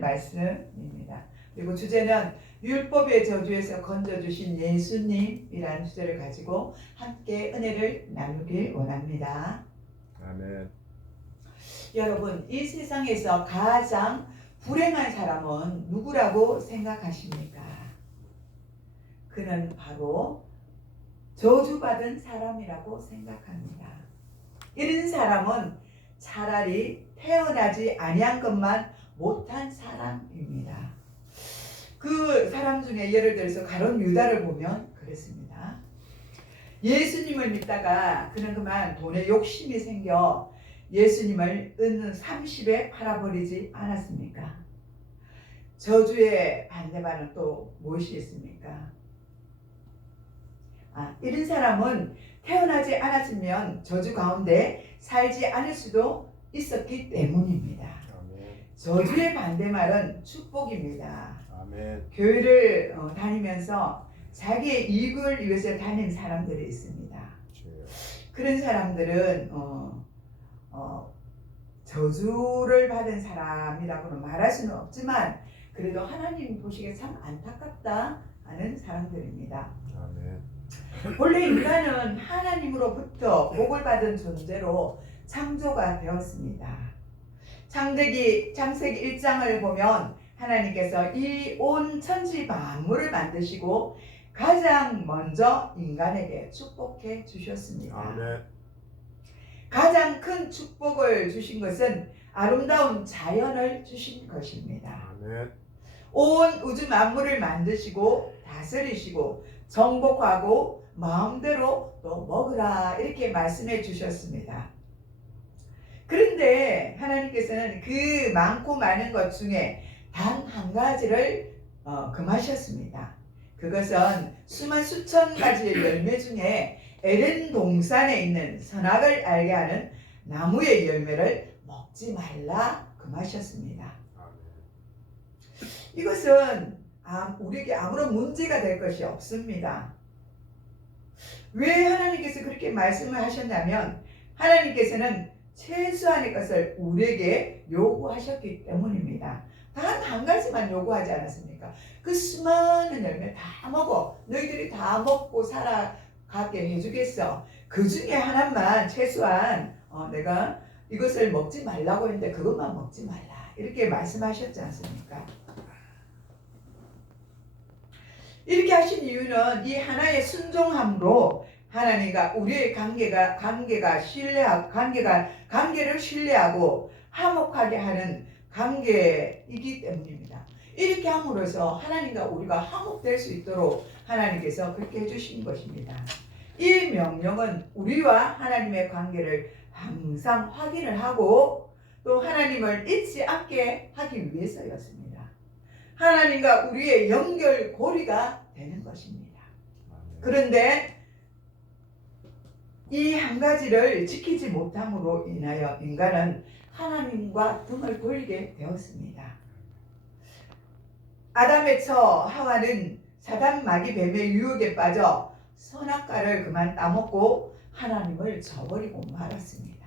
말씀입니다. 그리고 주제는 율법의 저주에서 건져주신 예수님이라는 주제를 가지고 함께 은혜를 나누길 원합니다. 아멘. 여러분, 이 세상에서 가장 불행한 사람은 누구라고 생각하십니까? 그는 바로 저주받은 사람이라고 생각합니다. 이런 사람은 차라리 태어나지 아니한 것만 못한 사람입니다. 그 사람 중에 예를 들어서 가룟 유다를 보면 그랬습니다. 예수님을 믿다가 그는 그만 돈에 욕심이 생겨 예수님을 은 30에 팔아버리지 않았습니까? 저주의 반대말은 또 무엇이 있습니까? 이런 사람은 태어나지 않았으면 저주 가운데 살지 않을 수도 있었기 때문입니다. 아멘. 저주의 반대말은 축복입니다. 아멘. 교회를 다니면서 자기의 이익을 위해서 다니는 사람들이 있습니다. 주여. 그런 사람들은 저주를 받은 사람이라고는 말할 수는 없지만 그래도 하나님 보시기에 참 안타깝다 하는 사람들입니다. 아멘. 원래 인간은 하나님으로부터 복을 받은 존재로 창조가 되었습니다. 창세기 1장을 보면 하나님께서 이 온 천지 만물을 만드시고 가장 먼저 인간에게 축복해 주셨습니다. 아멘. 가장 큰 축복을 주신 것은 아름다운 자연을 주신 것입니다. 아멘. 온 우주 만물을 만드시고 다스리시고 정복하고 마음대로 또 먹으라 이렇게 말씀해 주셨습니다. 그런데 하나님께서는 그 많고 많은 것 중에 단 한 가지를 금하셨습니다. 그것은 수천 가지의 열매 중에 에덴 동산에 있는 선악을 알게 하는 나무의 열매를 먹지 말라 금하셨습니다. 이것은 우리에게 아무런 문제가 될 것이 없습니다. 왜 하나님께서 그렇게 말씀을 하셨냐면 하나님께서는 최소한의 것을 우리에게 요구하셨기 때문입니다. 단 한 가지만 요구하지 않았습니까? 그 수많은 열매 다 먹어. 너희들이 다 먹고 살아가게 해주겠어. 그 중에 하나만 최소한 내가 이것을 먹지 말라고 했는데 그것만 먹지 말라. 이렇게 말씀하셨지 않습니까? 이렇게 하신 이유는 이 하나의 순종함으로 하나님과 우리의 관계를 신뢰하고 화목하게 하는 관계이기 때문입니다. 이렇게 함으로써 하나님과 우리가 화목될 수 있도록 하나님께서 그렇게 해주신 것입니다. 이 명령은 우리와 하나님의 관계를 항상 확인을 하고 또 하나님을 잊지 않게 하기 위해서였습니다. 하나님과 우리의 연결고리가 되는 것입니다. 그런데 이 한 가지를 지키지 못함으로 인하여 인간은 하나님과 등을 돌리게 되었습니다. 아담의 처 하와는 사단 마귀 뱀의 유혹에 빠져 선악과를 그만 따먹고 하나님을 저버리고 말았습니다.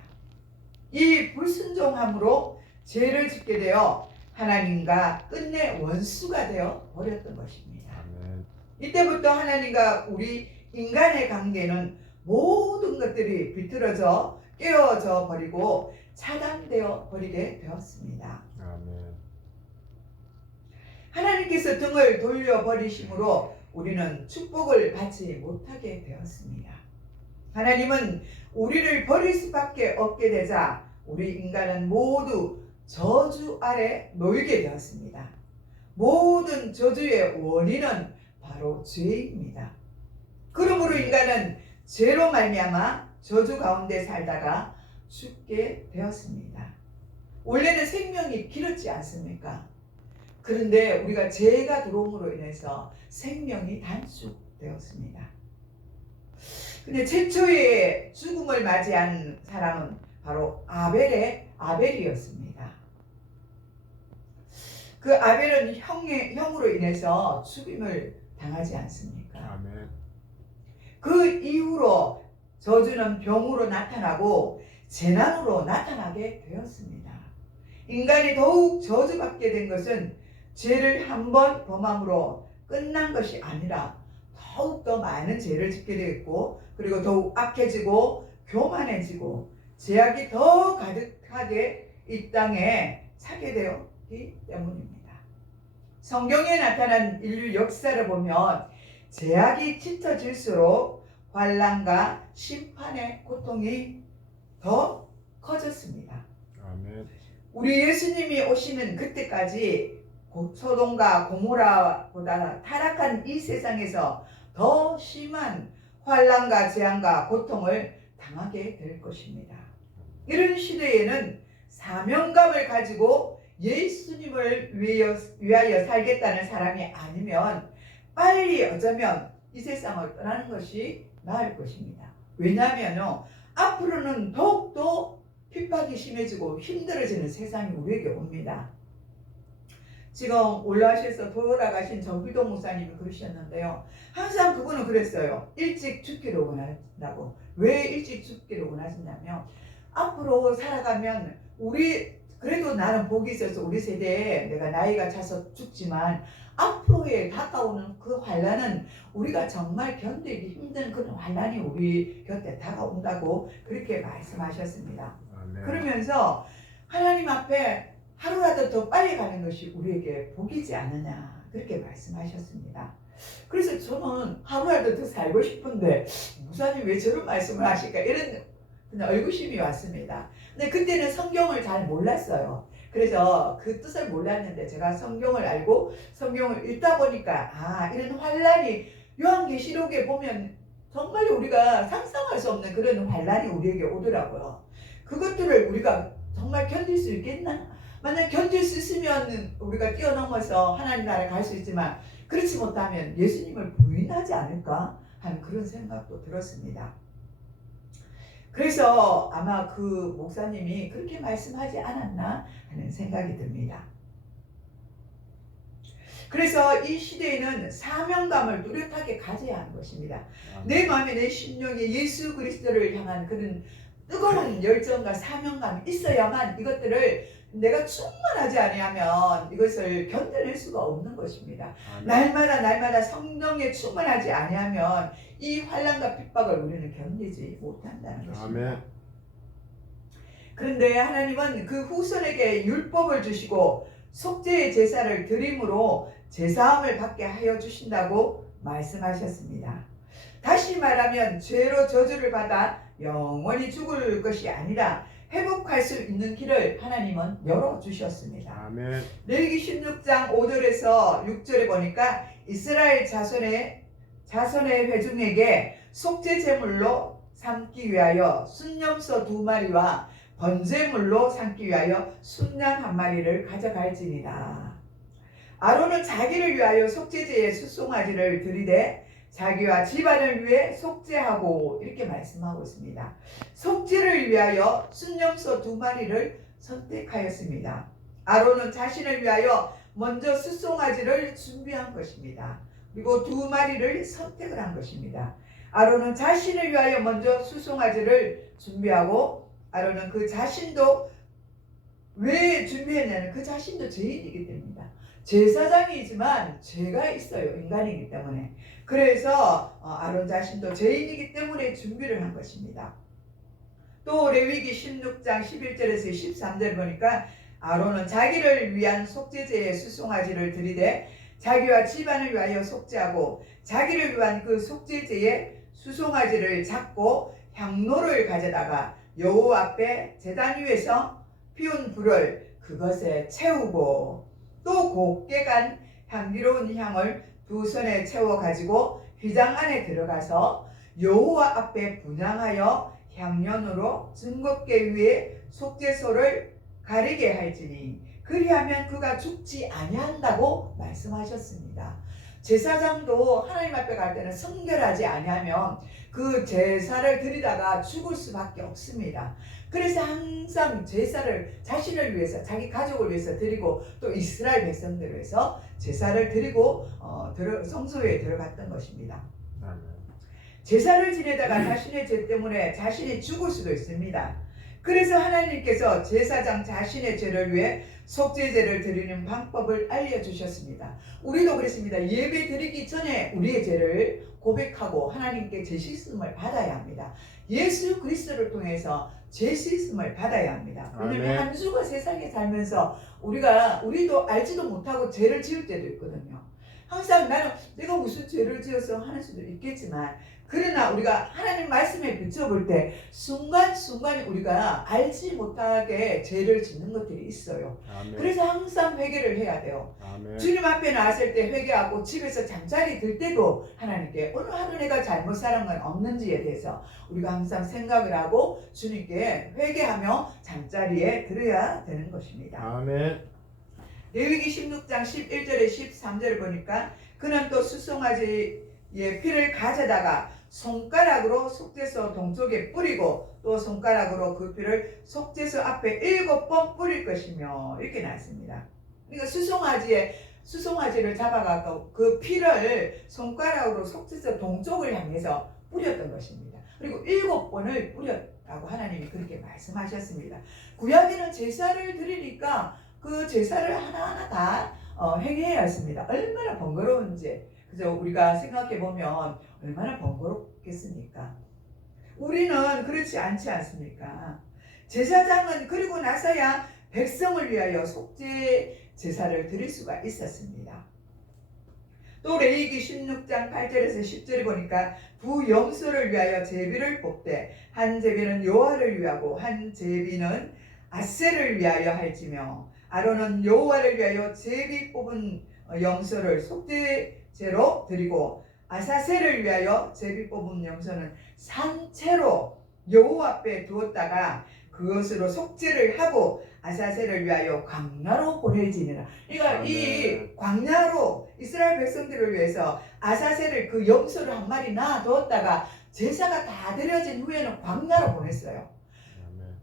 이 불순종함으로 죄를 짓게 되어 하나님과 끝내 원수가 되어 버렸던 것입니다. 아멘. 이때부터 하나님과 우리 인간의 관계는 모든 것들이 비틀어져 깨어져 버리고 차단되어 버리게 되었습니다. 아멘. 하나님께서 등을 돌려버리심으로 우리는 축복을 받지 못하게 되었습니다. 하나님은 우리를 버릴 수밖에 없게 되자 우리 인간은 모두 저주 아래 놓이게 되었습니다. 모든 저주의 원인은 바로 죄입니다. 그러므로 인간은 죄로 말미암아 저주 가운데 살다가 죽게 되었습니다. 원래는 생명이 길었지 않습니까? 그런데 우리가 죄가 들어옴으로 인해서 생명이 단축되었습니다. 근데 최초의 죽음을 맞이한 사람은 바로 아벨이었습니다. 그 아벨은 형으로 인해서 죽임을 당하지 않습니까? 아멘. 그 이후로 저주는 병으로 나타나고 재난으로 나타나게 되었습니다. 인간이 더욱 저주받게 된 것은 죄를 한 번 범함으로 끝난 것이 아니라 더욱 더 많은 죄를 짓게 되었고, 그리고 더욱 악해지고 교만해지고 죄악이 더 가득하게 이 땅에 차게 되었기 때문입니다. 성경에 나타난 인류 역사를 보면 죄악이 짙어질수록 환난과 심판의 고통이 더 커졌습니다. 아멘. 우리 예수님이 오시는 그때까지 소돔과 고모라보다 타락한 이 세상에서 더 심한 환난과 재앙과 고통을 당하게 될 것입니다. 이런 시대에는 사명감을 가지고 예수님을 위하여 살겠다는 사람이 아니면 빨리 어쩌면 이 세상을 떠나는 것이 나을 것입니다. 왜냐하면 앞으로는 더욱더 핍박이 심해지고 힘들어지는 세상이 우리에게 옵니다. 지금 올라오셔서 돌아가신 정기동 목사님이 그러셨는데요. 항상 그분은 그랬어요. 일찍 죽기를 원한다고. 왜 일찍 죽기를 원하시냐면 앞으로 살아가면 그래도 나는 복이 있어서 우리 세대에 내가 나이가 차서 죽지만 앞으로에 다가오는 그 환난은 우리가 정말 견디기 힘든 그런 환난이 우리 곁에 다가온다고 그렇게 말씀하셨습니다. 아멘. 그러면서 하나님 앞에 하루라도 더 빨리 가는 것이 우리에게 복이지 않느냐 그렇게 말씀하셨습니다. 그래서 저는 하루라도 더 살고 싶은데 목사님 왜 저런 말씀을 하실까 이런 그냥 의구심이 왔습니다. 근데 그때는 성경을 잘 몰랐어요. 그래서 그 뜻을 몰랐는데 제가 성경을 알고 성경을 읽다 보니까 이런 환난이 요한계시록에 보면 정말 우리가 상상할 수 없는 그런 환난이 우리에게 오더라고요. 그것들을 우리가 정말 견딜 수 있겠나? 만약 견딜 수 있으면 우리가 뛰어넘어서 하나님 나라에 갈 수 있지만 그렇지 못하면 예수님을 부인하지 않을까 하는 그런 생각도 들었습니다. 그래서 아마 그 목사님이 그렇게 말씀하지 않았나 하는 생각이 듭니다. 그래서 이 시대에는 사명감을 뚜렷하게 가져야 하는 것입니다. 내 마음에 내 심령에 예수 그리스도를 향한 그런 뜨거운 열정과 사명감이 있어야만 이것들을 내가 충만하지 아니하면 이것을 견뎌낼 수가 없는 것입니다. 날마다 성령에 충만하지 아니하면 이 환난과 핍박을 우리는 견디지 못한다는 것입니다. 아멘. 그런데 하나님은 그 후손에게 율법을 주시고 속죄의 제사를 드림으로 제사함을 받게 하여 주신다고 말씀하셨습니다. 다시 말하면 죄로 저주를 받아 영원히 죽을 것이 아니라 회복할 수 있는 길을 하나님은 열어주셨습니다. 아멘. 레위기 16장 5절에서 6절에 보니까 이스라엘 자손의 회중에게 속죄 제물로 삼기 위하여 순염소 2마리와 번제물로 삼기 위하여 순양 1마리를 가져갈지니라. 아론은 자기를 위하여 속죄제의 수송아지를 드리되 자기와 집안을 위해 속죄하고 이렇게 말씀하고 있습니다. 속죄를 위하여 순염소 2마리를 선택하였습니다. 아론은 자신을 위하여 먼저 수송아지를 준비한 것입니다. 그리고 2마리를 선택을 한 것입니다. 아론은 자신을 위하여 먼저 수송아지를 준비하고 아론은 그 자신도 왜 준비했냐면 그 자신도 죄인이기 때문입니다. 제사장이지만 죄가 있어요. 인간이기 때문에. 그래서 아론 자신도 죄인이기 때문에 준비를 한 것입니다. 또 레위기 16장 11절에서 13절 보니까 아론은 자기를 위한 속죄제의 수송아지를 드리되 자기와 집안을 위하여 속죄하고 자기를 위한 그 속죄제의 수송아지를 잡고 향로를 가져다가 여호와 앞에 제단 위에서 피운 불을 그것에 채우고 또 곱게 간 향기로운 향을 2손에 채워 가지고 휘장 안에 들어가서 여호와 앞에 분향하여 향연으로 증거궤 위에 속죄소를 가리게 할지니 그리하면 그가 죽지 아니한다고 말씀하셨습니다. 제사장도 하나님 앞에 갈 때는 성결하지 아니하면 그 제사를 드리다가 죽을 수밖에 없습니다. 그래서 항상 제사를 자신을 위해서 자기 가족을 위해서 드리고 또 이스라엘 백성들을 위해서 제사를 드리고 성소에 들어갔던 것입니다. 제사를 지내다가 자신의 죄 때문에 자신이 죽을 수도 있습니다. 그래서 하나님께서 제사장 자신의 죄를 위해 속죄제를 드리는 방법을 알려주셨습니다. 우리도 그렇습니다. 예배 드리기 전에 우리의 죄를 고백하고 하나님께 죄 씻음을 받아야 합니다. 예수 그리스도를 통해서 죄 씻음을 받아야 합니다. 왜냐하면 한 주가 세상에 살면서 우리도 알지도 못하고 죄를 지을 때도 있거든요. 항상 나는 내가 무슨 죄를 지어서 하는 수도 있겠지만, 그러나 우리가 하나님 말씀에 비춰볼 때 순간순간에 우리가 알지 못하게 죄를 짓는 것들이 있어요. 아멘. 그래서 항상 회개를 해야 돼요. 아멘. 주님 앞에 나왔을 때 회개하고 집에서 잠자리 들 때도 하나님께 오늘 하루 내가 잘못 살은 건 없는지에 대해서 우리가 항상 생각을 하고 주님께 회개하며 잠자리에 들어야 되는 것입니다. 아멘. 레위기 16장 11절에 13절을 보니까 그는 또 수송아지의 피를 가져다가 손가락으로 속죄소 동쪽에 뿌리고 또 손가락으로 그 피를 속죄소 앞에 7번 뿌릴 것이며, 이렇게 나왔습니다. 그러니까 수송아지를 잡아가고 그 피를 손가락으로 속죄소 동쪽을 향해서 뿌렸던 것입니다. 그리고 7번을 뿌렸다고 하나님이 그렇게 말씀하셨습니다. 구약에는 제사를 드리니까 그 제사를 하나하나 다 행해야 했습니다. 얼마나 번거로운지. 그죠? 우리가 생각해 보면 얼마나 번거롭겠습니까? 우리는 그렇지 않지 않습니까? 제사장은 그리고 나서야 백성을 위하여 속죄 제사를 드릴 수가 있었습니다. 또 레위기 16장 8절에서 10절에 보니까 두 염소를 위하여 제비를 뽑되 한 제비는 여호와를 위하고 한 제비는 아셀을 위하여 할지며, 아론은 여호와를 위하여 제비 뽑은 염소를 속죄제로 드리고 아사셀을 위하여 제비 뽑은 염소는 산채로 여호와 앞에 두었다가 그것으로 속죄를 하고 아사셀을 위하여 광야로 보낼지니라. 그러니까 이 광야로 이스라엘 백성들을 위해서 아사셀을, 그 염소를 한 마리 놔두었다가 제사가 다 드려진 후에는 광야로 보냈어요.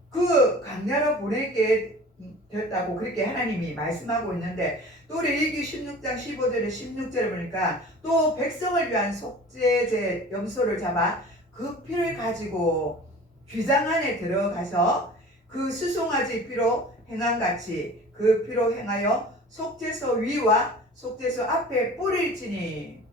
그 광야로 보내게 되었다고 그렇게 하나님이 말씀하고 있는데, 또 레위기 16장 15절에 16절을 보니까 또 백성을 위한 속죄제 염소를 잡아 그 피를 가지고 휘장 안에 들어가서 그 수송아지 피로 행한같이 그 피로 행하여 속죄소 위와 속죄소 앞에 뿌릴지니,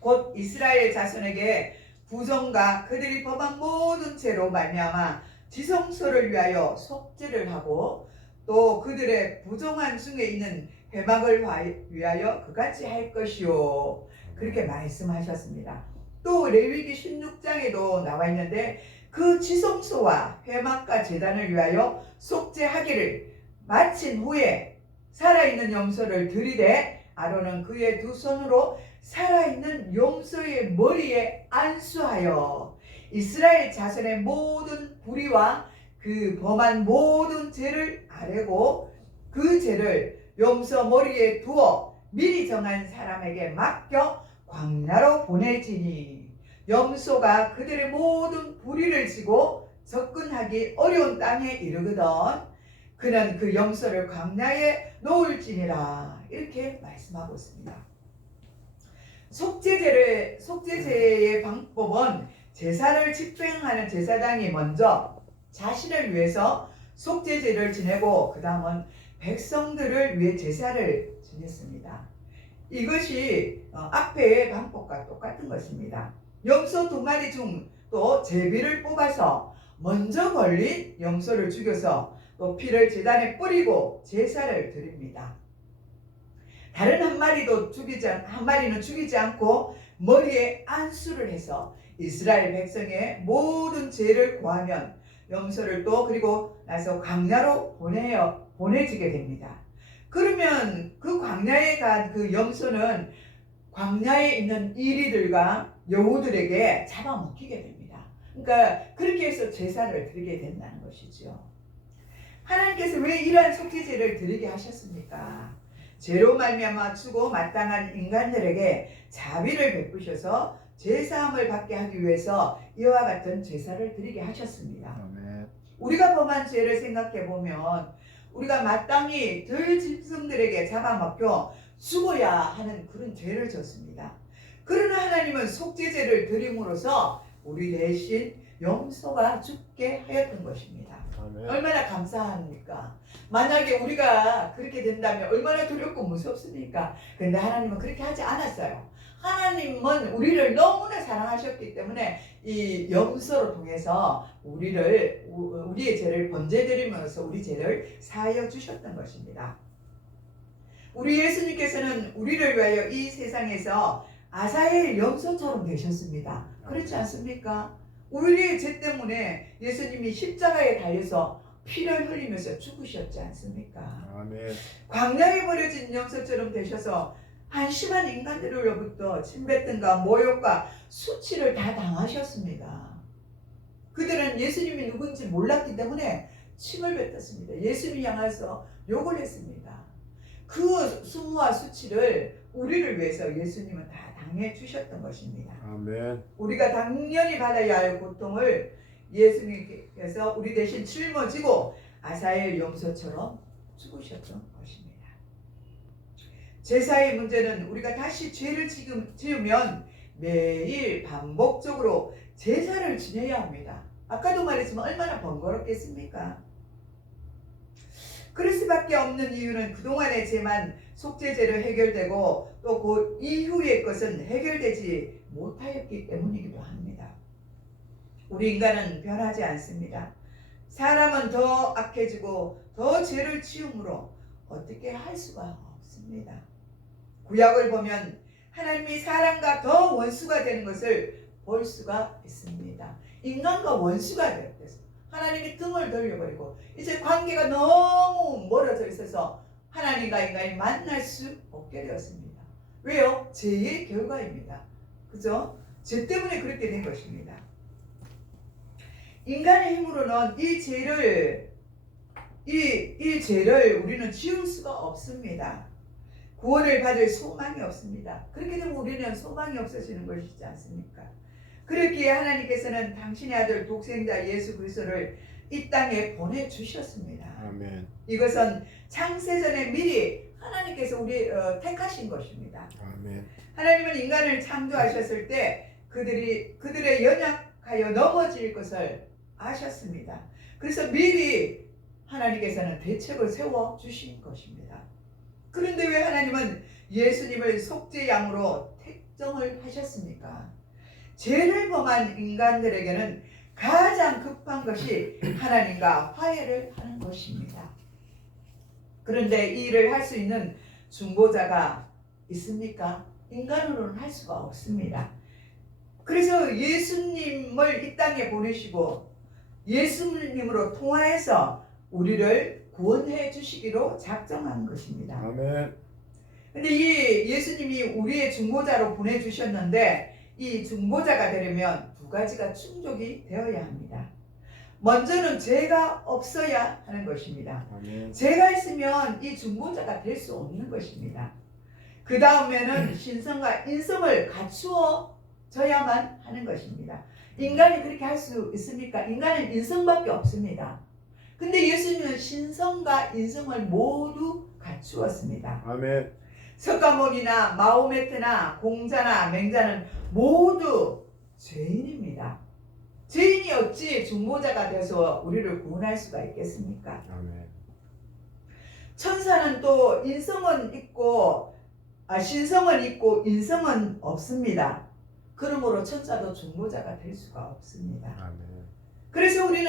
곧 이스라엘 자손에게 부정과 그들이 범한 모든 죄로 말미암아 지성소를 위하여 속죄를 하고 또 그들의 부정한 중에 있는 회막을 위하여 그같이 할 것이요, 그렇게 말씀하셨습니다. 또 레위기 16장에도 나와 있는데 그 지성소와 회막과 제단을 위하여 속죄하기를 마친 후에 살아있는 염소를 들이되 아론은 그의 두 손으로 살아있는 염소의 머리에 안수하여 이스라엘 자손의 모든 불의와 그 범한 모든 죄를 아뢰고 그 죄를 염소 머리에 두어 미리 정한 사람에게 맡겨 광야로 보내지니, 염소가 그들의 모든 불의를 지고 접근하기 어려운 땅에 이르거든 그는 그 염소를 광야에 놓을지니라, 이렇게 말씀하고 있습니다. 속죄제의 방법은 제사를 집행하는 제사장이 먼저 자신을 위해서 속죄제를 지내고 그 다음은 백성들을 위해 제사를 지냈습니다. 이것이 앞의 방법과 똑같은 것입니다. 염소 2마리 중 또 제비를 뽑아서 먼저 걸린 염소를 죽여서 또 피를 제단에 뿌리고 제사를 드립니다. 다른 한 마리는 죽이지 않고 머리에 안수를 해서 이스라엘 백성의 모든 죄를 고하면 염소를 또 그리고 나서 광야로 보내지게 됩니다. 그러면 그 광야에 간 그 염소는 광야에 있는 이리들과 여우들에게 잡아먹히게 됩니다. 그러니까 그렇게 해서 제사를 드리게 된다는 것이죠. 하나님께서 왜 이러한 속죄제를 드리게 하셨습니까? 죄로 말미암아 죽고 마땅한 인간들에게 자비를 베푸셔서 제사함을 받게 하기 위해서 이와 같은 제사를 드리게 하셨습니다. 아멘. 우리가 범한 죄를 생각해 보면 우리가 마땅히 들 짐승들에게 잡아먹혀 죽어야 하는 그런 죄를 졌습니다. 그러나 하나님은 속죄제를 드림으로써 우리 대신 염소가 죽게 하였던 것입니다. 아멘. 얼마나 감사합니까? 만약에 우리가 그렇게 된다면 얼마나 두렵고 무섭습니까? 근데 하나님은 그렇게 하지 않았어요. 하나님은 우리를 너무나 사랑하셨기 때문에 이 염소로 통해서 우리의 죄를 번제드리면서 우리 죄를 사하여 주셨던 것입니다. 우리 예수님께서는 우리를 위하여 이 세상에서 아사엘 염소처럼 되셨습니다. 그렇지 않습니까? 우리의 죄 때문에 예수님이 십자가에 달려서 피를 흘리면서 죽으셨지 않습니까? 아멘. 광야에 버려진 염소처럼 되셔서 한심한 인간들로부터 침뱉음과 모욕과 수치를 다 당하셨습니다. 그들은 예수님이 누군지 몰랐기 때문에 침을 뱉었습니다. 예수님을 향해서 욕을 했습니다. 그 수모와 수치를 우리를 위해서 예수님은 다 당해 주셨던 것입니다. 아멘. 우리가 당연히 받아야 할 고통을 예수님께서 우리 대신 짊어지고 아사엘 염소처럼 죽으셨던 것입니다. 제사의 문제는 우리가 다시 죄를 지으면 매일 반복적으로 제사를 지내야 합니다. 아까도 말했지만 얼마나 번거롭겠습니까? 그럴 수밖에 없는 이유는 그동안의 죄만 속죄제로 해결되고 또 그 이후의 것은 해결되지 못하였기 때문이기도 합니다. 우리 인간은 변하지 않습니다. 사람은 더 악해지고 더 죄를 지음으로 어떻게 할 수가 없습니다. 구약을 보면 하나님이 사람과 더 원수가 되는 것을 볼 수가 있습니다. 인간과 원수가 되었어요. 하나님이 등을 돌려버리고 이제 관계가 너무 멀어져 있어서 하나님과 인간이 만날 수 없게 되었습니다. 왜요? 죄의 결과입니다. 그죠? 죄 때문에 그렇게 된 것입니다. 인간의 힘으로는 이 죄를 우리는 지울 수가 없습니다. 구원을 받을 소망이 없습니다. 그렇게 되면 우리는 소망이 없어지는 것이지 않습니까? 그렇기에 하나님께서는 당신의 아들 독생자 예수 그리스도를 이 땅에 보내주셨습니다. 아멘. 이것은 창세전에 미리 하나님께서 우리 택하신 것입니다. 아멘. 하나님은 인간을 창조하셨을 때 그들의 연약하여 넘어질 것을 아셨습니다. 그래서 미리 하나님께서는 대책을 세워주신 것입니다. 그런데 왜 하나님은 예수님을 속죄양으로 택정을 하셨습니까? 죄를 범한 인간들에게는 가장 급한 것이 하나님과 화해를 하는 것입니다. 그런데 이 일을 할 수 있는 중보자가 있습니까? 인간으로는 할 수가 없습니다. 그래서 예수님을 이 땅에 보내시고 예수님으로 통하여서 우리를 구원해 주시기로 작정한 것입니다. 아멘. 근데 이 예수님이 우리의 중보자로 보내주셨는데 이 중보자가 되려면 두 가지가 충족이 되어야 합니다. 먼저는 죄가 없어야 하는 것입니다. 아멘. 죄가 있으면 이 중보자가 될 수 없는 것입니다. 그 다음에는 신성과 인성을 갖추어져야만 하는 것입니다. 인간이 그렇게 할 수 있습니까? 인간은 인성밖에 없습니다. 근데 예수님은 신성과 인성을 모두 갖추었습니다. 아멘. 석가모니나 마호메트나 공자나 맹자는 모두 죄인입니다. 죄인이 어찌 중보자가 돼서 우리를 구원할 수가 있겠습니까? 아멘. 천사는 또 신성은 있고 인성은 없습니다. 그러므로 천사도 중보자가 될 수가 없습니다. 아멘. 그래서 우리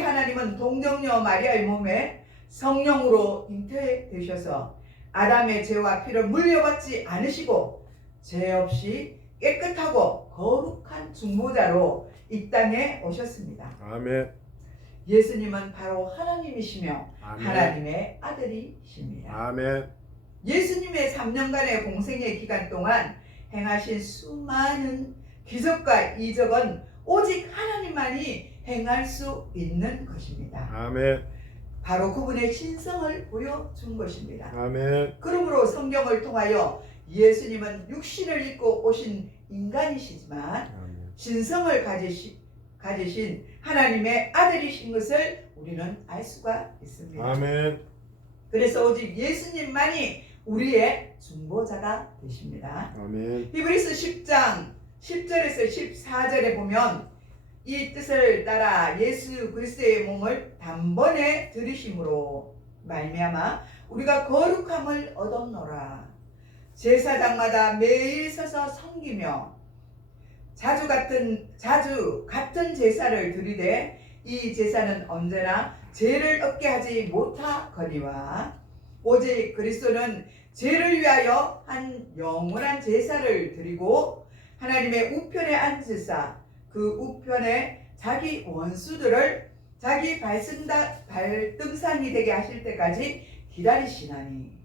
하나님은 동정녀 마리아의 몸에 성령으로 잉태되셔서 아담의 죄와 피를 물려받지 않으시고 죄 없이 깨끗하고 거룩한 중보자로 이 땅에 오셨습니다. 아멘. 예수님은 바로 하나님이시며 아멘. 하나님의 아들이십니다. 아멘. 예수님의 3년간의 공생의 기간 동안 행하신 수많은 기적과 이적은 오직 하나님만이 행할 수 있는 것입니다. 아멘. 바로 그분의 신성을 보여준 것입니다. 아멘. 그러므로 성경을 통하여 예수님은 육신을 입고 오신 인간이시지만 아멘. 신성을 가지신 하나님의 아들이신 것을 우리는 알 수가 있습니다. 아멘. 그래서 오직 예수님만이 우리의 중보자가 되십니다. 아멘. 히브리서 10장 10절에서 14절에 보면 이 뜻을 따라 예수 그리스도의 몸을 단번에 들이심으로 말미암아 우리가 거룩함을 얻었노라. 제사장마다 매일 서서 섬기며 자주 같은 제사를 드리되 이 제사는 언제나 죄를 얻게 하지 못하거니와 오직 그리스도는 죄를 위하여 한 영원한 제사를 드리고 하나님의 우편에 앉으사 그 우편에 자기 원수들을 자기 발등상이 되게 하실 때까지 기다리시나니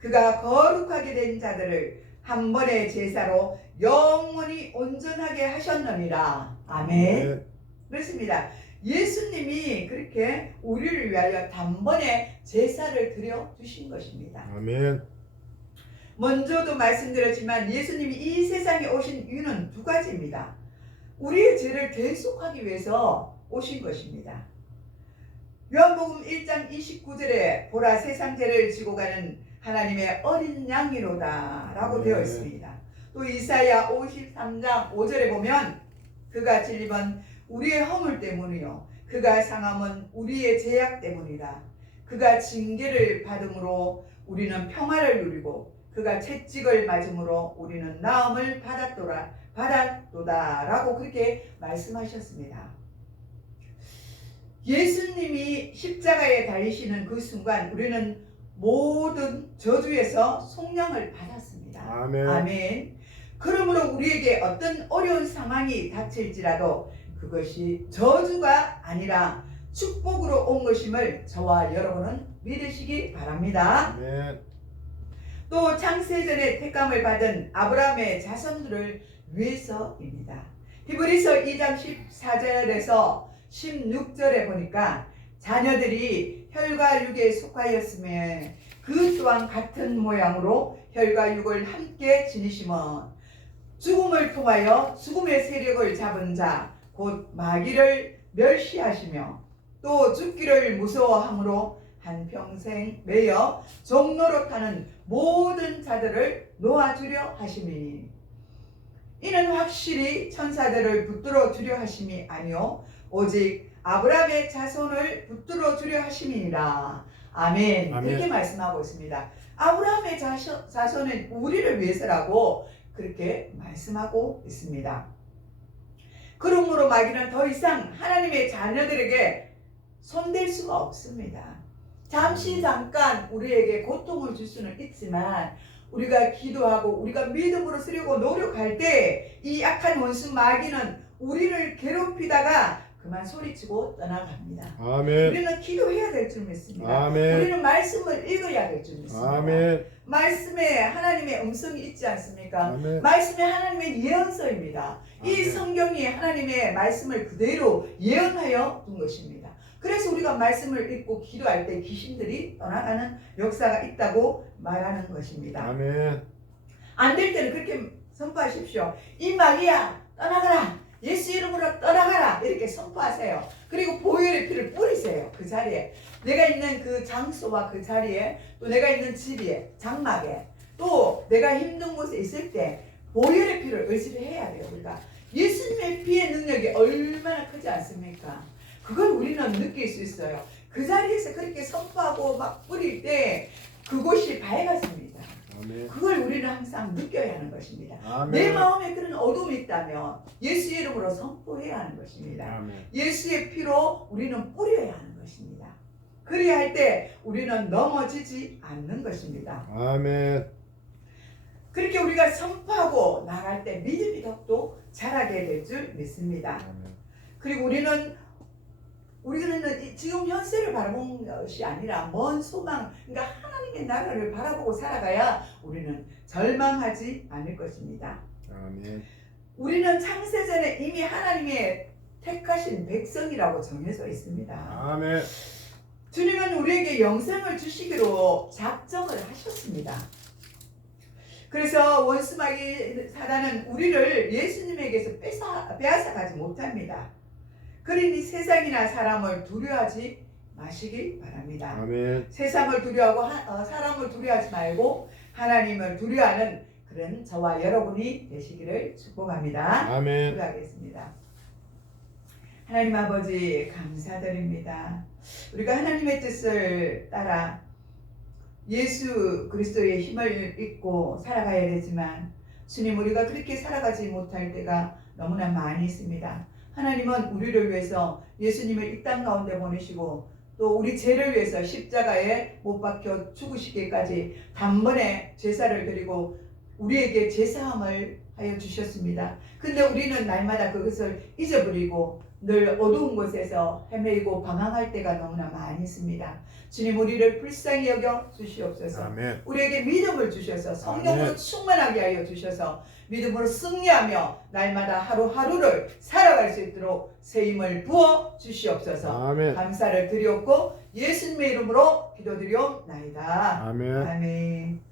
그가 거룩하게 된 자들을 한 번의 제사로 영원히 온전하게 하셨느니라. 아멘. 그렇습니다. 예수님이 그렇게 우리를 위하여 단번에 제사를 드려 주신 것입니다. 아멘. 먼저도 말씀드렸지만 예수님이 이 세상에 오신 이유는 두 가지입니다. 우리의 죄를 대속하기 위해서 오신 것입니다. 요한복음 1장 29절에 보라 세상 죄를 지고 가는 하나님의 어린 양이로다 라고 되어 있습니다. 또 이사야 53장 5절에 보면 그가 찔림은 우리의 허물 때문이요 그가 상함은 우리의 죄악 때문이라. 그가 징계를 받음으로 우리는 평화를 누리고 그가 채찍을 맞음으로 우리는 나음을 받았도다 라고 그렇게 말씀하셨습니다. 예수님이 십자가에 달리시는 그 순간 우리는 모든 저주에서 속량을 받았습니다. 아멘. 아멘. 그러므로 우리에게 어떤 어려운 상황이 닥칠지라도 그것이 저주가 아니라 축복으로 온 것임을 저와 여러분은 믿으시기 바랍니다. 아멘. 또 창세전에 택감을 받은 아브라함의 자손들을 위해서입니다. 히브리서 2장 14절에서 16절에 보니까 자녀들이 혈과 육에 속하였으며 그 또한 같은 모양으로 혈과 육을 함께 지니심은 죽음을 통하여 죽음의 세력을 잡은 자 곧 마귀를 멸시하시며 또 죽기를 무서워함으로 한평생 매여 종노릇하는 모든 자들을 놓아주려 하심이니 이는 확실히 천사들을 붙들어 주려 하심이 아니요 오직 아브라함의 자손을 붙들어 주려 하심이니라. 아멘. 아멘. 그렇게 말씀하고 있습니다. 아브라함의 자손은 우리를 위해서라고 그렇게 말씀하고 있습니다. 그러므로 마귀는 더 이상 하나님의 자녀들에게 손댈 수가 없습니다. 잠깐 우리에게 고통을 줄 수는 있지만 우리가 기도하고 우리가 믿음으로 쓰려고 노력할 때 이 악한 원수 마귀는 우리를 괴롭히다가 그만 소리치고 떠나갑니다. 아멘. 우리는 기도해야 될 줄 믿습니다. 아멘. 우리는 말씀을 읽어야 될 줄 믿습니다. 아멘. 말씀에 하나님의 음성이 있지 않습니까? 아멘. 말씀에 하나님의 예언서입니다. 이 아멘. 성경이 하나님의 말씀을 그대로 예언하여 둔 것입니다. 그래서 우리가 말씀을 읽고 기도할 때 귀신들이 떠나가는 역사가 있다고 말하는 것입니다. 아멘. 안 될 때는 그렇게 선포하십시오. 이 마귀야 떠나가라. 예수 이름으로 떠나가라. 이렇게 선포하세요. 그리고 보혈의 피를 뿌리세요. 그 자리에 내가 있는 그 장소와 그 자리에 또 내가 있는 집에 장막에 또 내가 힘든 곳에 있을 때 보혈의 피를 의지해야 돼요. 우리가 예수님의 피의 능력이 얼마나 크지 않습니까? 그걸 우리는 느낄 수 있어요. 그 자리에서 그렇게 선포하고 막 뿌릴 때 그곳이 밝아집니다. 아멘. 그걸 우리는 항상 느껴야 하는 것입니다. 아멘. 내 마음에 그런 어둠이 있다면 예수 이름으로 선포해야 하는 것입니다. 아멘. 예수의 피로 우리는 뿌려야 하는 것입니다. 그래야 할 때 우리는 넘어지지 않는 것입니다. 아멘. 그렇게 우리가 선포하고 나갈 때 믿음이 더욱더 자라게 될 줄 믿습니다. 아멘. 그리고 우리는 지금 현세를 바라본 것이 아니라 먼 소망, 그러니까 하나님의 나라를 바라보고 살아가야 우리는 절망하지 않을 것입니다. 아멘. 우리는 창세전에 이미 하나님의 택하신 백성이라고 정해져 있습니다. 아멘. 주님은 우리에게 영생을 주시기로 작정을 하셨습니다. 그래서 원수마귀 사단은 우리를 예수님에게서 빼앗아 가지 못합니다. 그러니 세상이나 사람을 두려워하지 마시길 바랍니다. 아멘. 세상을 두려워하고 사람을 두려워하지 말고 하나님을 두려워하는 그런 저와 여러분이 되시기를 축복합니다. 아멘. 기도하겠습니다. 하나님 아버지 감사드립니다. 우리가 하나님의 뜻을 따라 예수 그리스도의 힘을 입고 살아가야 되지만 주님, 우리가 그렇게 살아가지 못할 때가 너무나 많이 있습니다. 하나님은 우리를 위해서 예수님을 이 땅 가운데 보내시고 또 우리 죄를 위해서 십자가에 못 박혀 죽으시기까지 단번에 제사를 드리고 우리에게 제사함을 하여 주셨습니다. 근데 우리는 날마다 그것을 잊어버리고 늘 어두운 곳에서 헤매이고 방황할 때가 너무나 많이 있습니다. 주님, 우리를 불쌍히 여겨 주시옵소서. 아멘. 우리에게 믿음을 주셔서 성령으로 아멘. 충만하게 하여 주셔서 믿음으로 승리하며 날마다 하루하루를 살아갈 수 있도록 새 힘을 부어 주시옵소서. 아멘. 감사를 드렸고 예수님의 이름으로 기도드리옵나이다. 아멘. 아멘.